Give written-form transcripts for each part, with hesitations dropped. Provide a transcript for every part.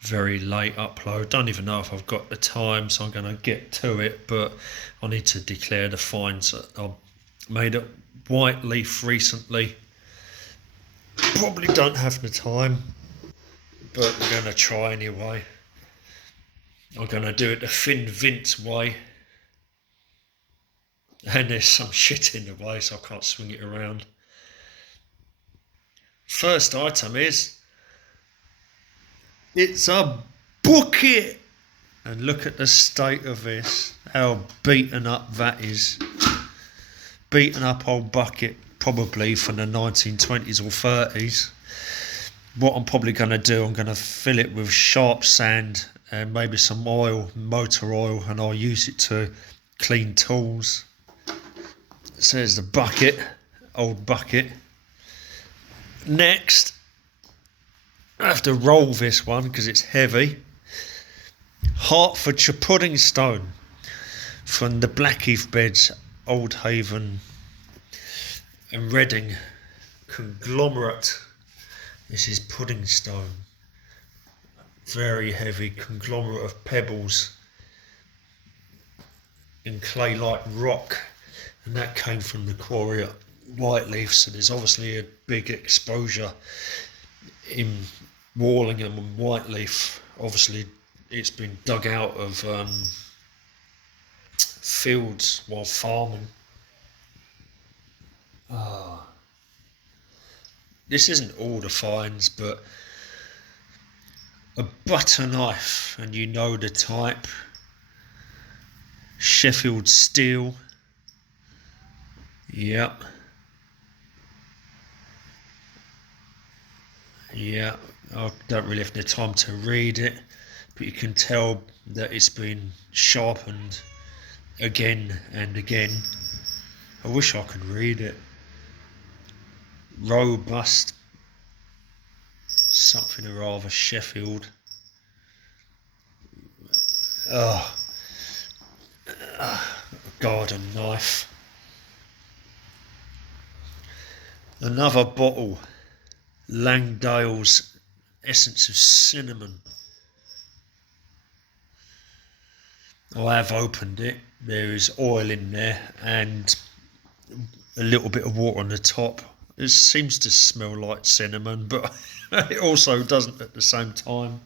very late upload. Don't even know if I've got the time, so I'm going to get to it, but I need to declare the finds that I made at Whyteleafe recently. Probably don't have the time, but we're going to try anyway. I'm going to do it the Finn Vince way, and there's some shit in the way, so I can't swing it around. First item is, it's a bucket, and look at the state of this, how beaten up that is. Beaten up old bucket, probably from the 1920s or 30s. What I'm probably going to do, I'm going to fill it with sharp sand and maybe some oil, motor oil, and I'll use it to clean tools. So there's the bucket, old bucket. Next, I have to roll this one because it's heavy. Hertfordshire pudding stone from the Blackheath beds, Old Haven and Reading conglomerate. This is pudding stone, very heavy conglomerate of pebbles and clay-like rock, and that came from the quarry at Whyteleafe, so there's obviously a big exposure in Warlingham and Whyteleafe. Obviously it's been dug out of fields while farming. This isn't all the finds, but a butter knife, and you know the type. Sheffield steel. Yep. Yeah, I don't really have the time to read it, but you can tell that it's been sharpened again and again. I wish I could read it. Robust, something or rather, Sheffield. Garden knife. Another bottle, Langdale's essence of cinnamon. I have opened it. There is oil in there and a little bit of water on the top. It seems to smell like cinnamon, but it also doesn't at the same time.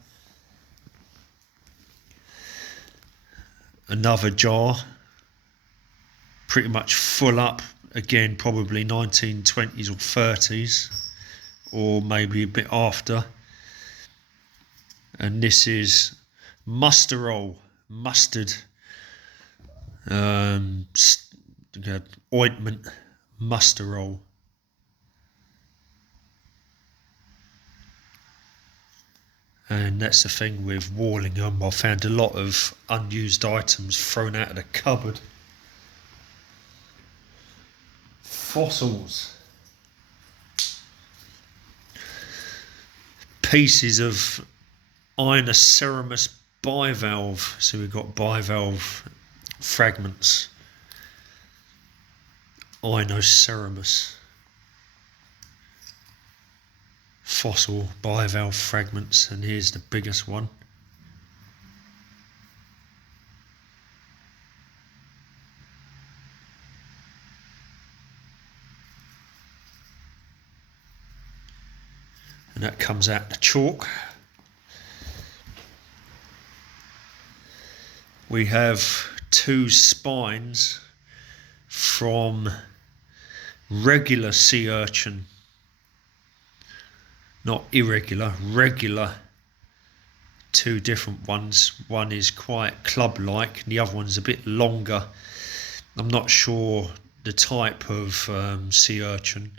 Another jar, pretty much full up, again probably 1920s or 30s, or maybe a bit after. And this is mustard ointment mustard. And that's the thing with Warlingham. I found a lot of unused items thrown out of the cupboard. Fossils. Pieces of inoceramous bivalve. So we've got bivalve fragments. Inoceramous. Fossil bivalve fragments, and here's the biggest one. And that comes out the chalk. We have two spines from regular sea urchin. Not irregular, regular. Two different ones. One is quite club-like, and the other one's a bit longer. I'm not sure the type of sea urchin.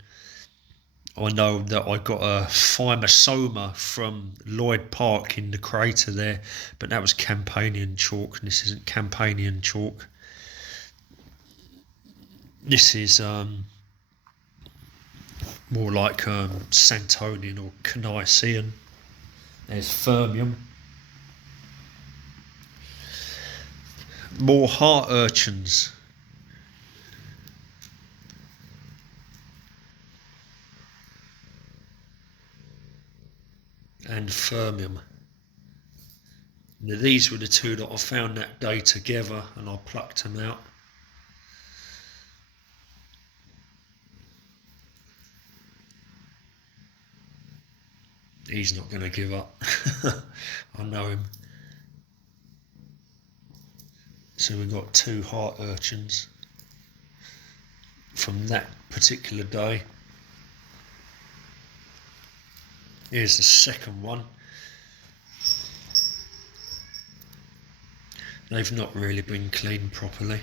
I know that I got a Phimosoma from Lloyd Park in the crater there, but that was Campanian chalk, and this isn't Campanian chalk. This is more like Santonian or Canicean. There's Fermium. More heart urchins. And Fermium. Now these were the two that I found that day together, and I plucked them out. He's not going to give up. I know him. So we've got 2 heart urchins from that particular day. Here's the second one. They've not really been cleaned properly.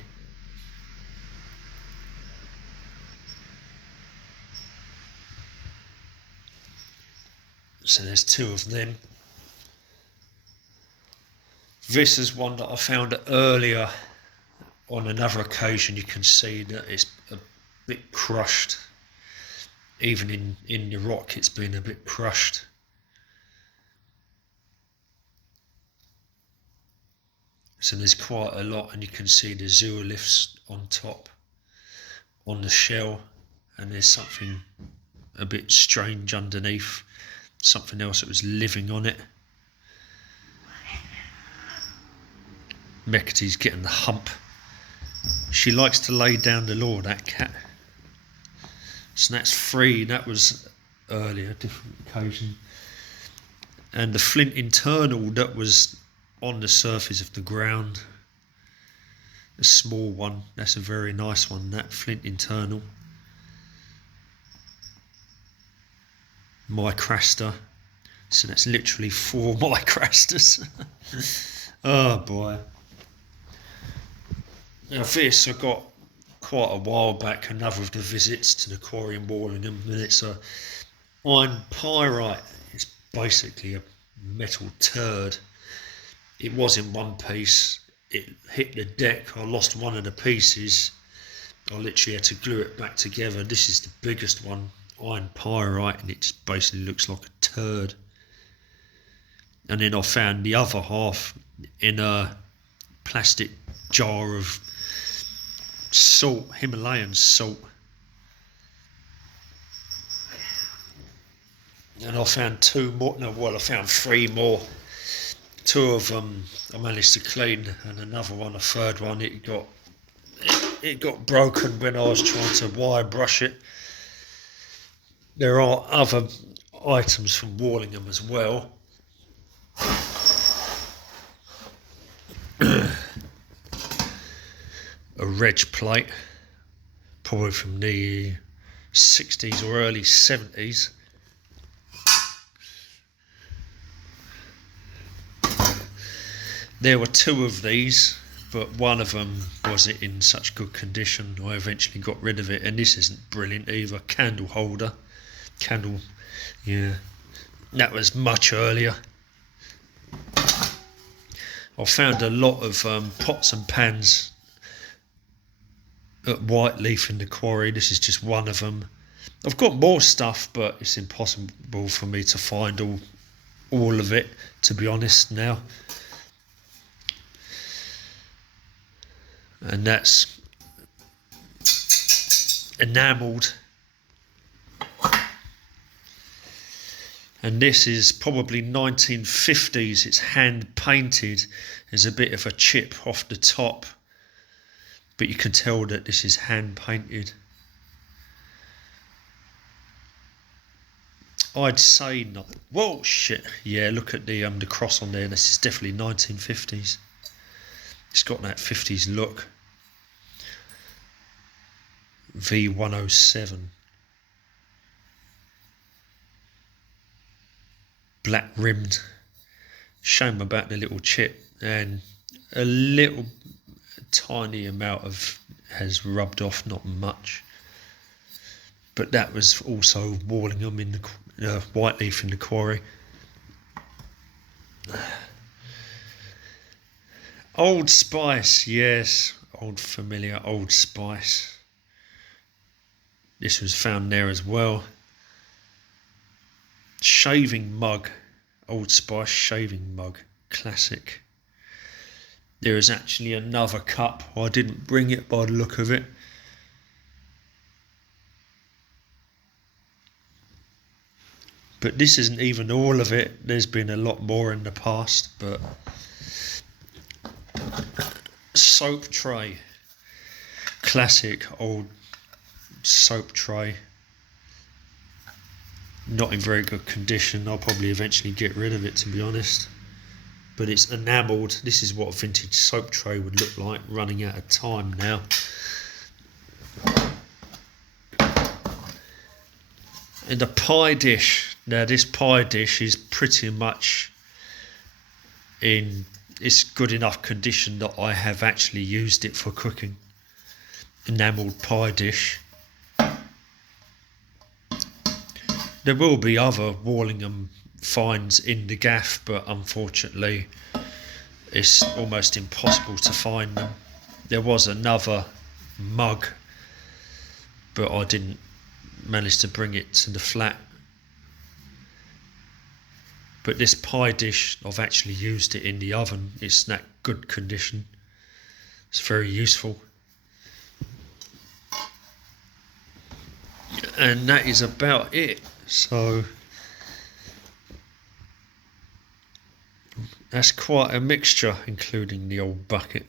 So there's 2 of them. This is one that I found earlier on another occasion. You can see that it's a bit crushed. Even in the rock it's been a bit crushed. So there's quite a lot, and you can see the zooliths on top, on the shell, and there's something a bit strange underneath, something else that was living on it. Mechity's getting the hump. She likes to lay down the law, that cat. So that's 3, that was earlier, different occasion. And the flint internal that was on the surface of the ground, a small one, that's a very nice one, that flint internal. Micraster, so that's literally 4 micrasters. Oh boy. Now this I got quite a while back, another of the visits to the quarry in Wallingham, and it's a iron pyrite. It's basically a metal turd. It was in one piece, it hit the deck, I lost one of the pieces, I literally had to glue it back together. This is the biggest one, iron pyrite, and it just basically looks like a turd. And then I found the other half in a plastic jar of salt, Himalayan salt. And I found 2 more, no, well I found 3 more. 2 of them I managed to clean, and another one, a third one, it got broken when I was trying to wire brush it. There are other items from Wallingham as well. A Reg Plate, probably from the 60s or early 70s. There were 2 of these, but one of them wasn't in such good condition. I eventually got rid of it, and this isn't brilliant either. Candle holder, yeah, that was much earlier. I found a lot of pots and pans at Whyteleafe in the quarry. This is just one of them. I've got more stuff, but it's impossible for me to find all of it, to be honest now. And that's enamelled. And this is probably 1950s. It's hand painted. There's a bit of a chip off the top, but you can tell that this is hand painted. I'd say not. Whoa, shit. Yeah, look at the cross on there. This is definitely 1950s. It's got that 50s look. V107. Black rimmed. Shame about the little chip, and a little tiny amount of has rubbed off, not much. But that was also Wallingham in the Whyteleafe in the quarry. Old Spice, yes, old familiar Old Spice. This was found there as well. Shaving mug, Old Spice shaving mug, classic. There is actually another cup. I didn't bring it by the look of it. But this isn't even all of it. There's been a lot more in the past, but soap tray. Classic old soap tray. Not in very good condition. I'll probably eventually get rid of it, to be honest. But it's enamelled. This is what a vintage soap tray would look like, running out of time now. And a pie dish. Now this pie dish is pretty much in it's good enough condition that I have actually used it for cooking. Enamelled pie dish. There will be other Wallingham finds in the gaff, but unfortunately it's almost impossible to find them. There was another mug, but I didn't manage to bring it to the flat. But this pie dish, I've actually used it in the oven. It's in that good condition. It's very useful. And that is about it. So that's quite a mixture, including the old bucket.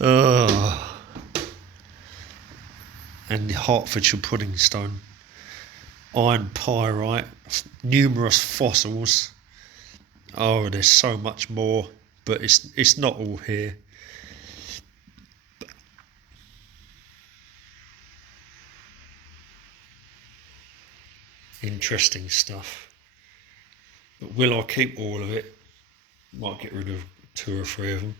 Oh. And the Hertfordshire pudding stone, iron pyrite, numerous fossils. Oh, there's so much more, but it's not all here. Interesting stuff. But will I keep all of it? Might get rid of 2 or 3 of them.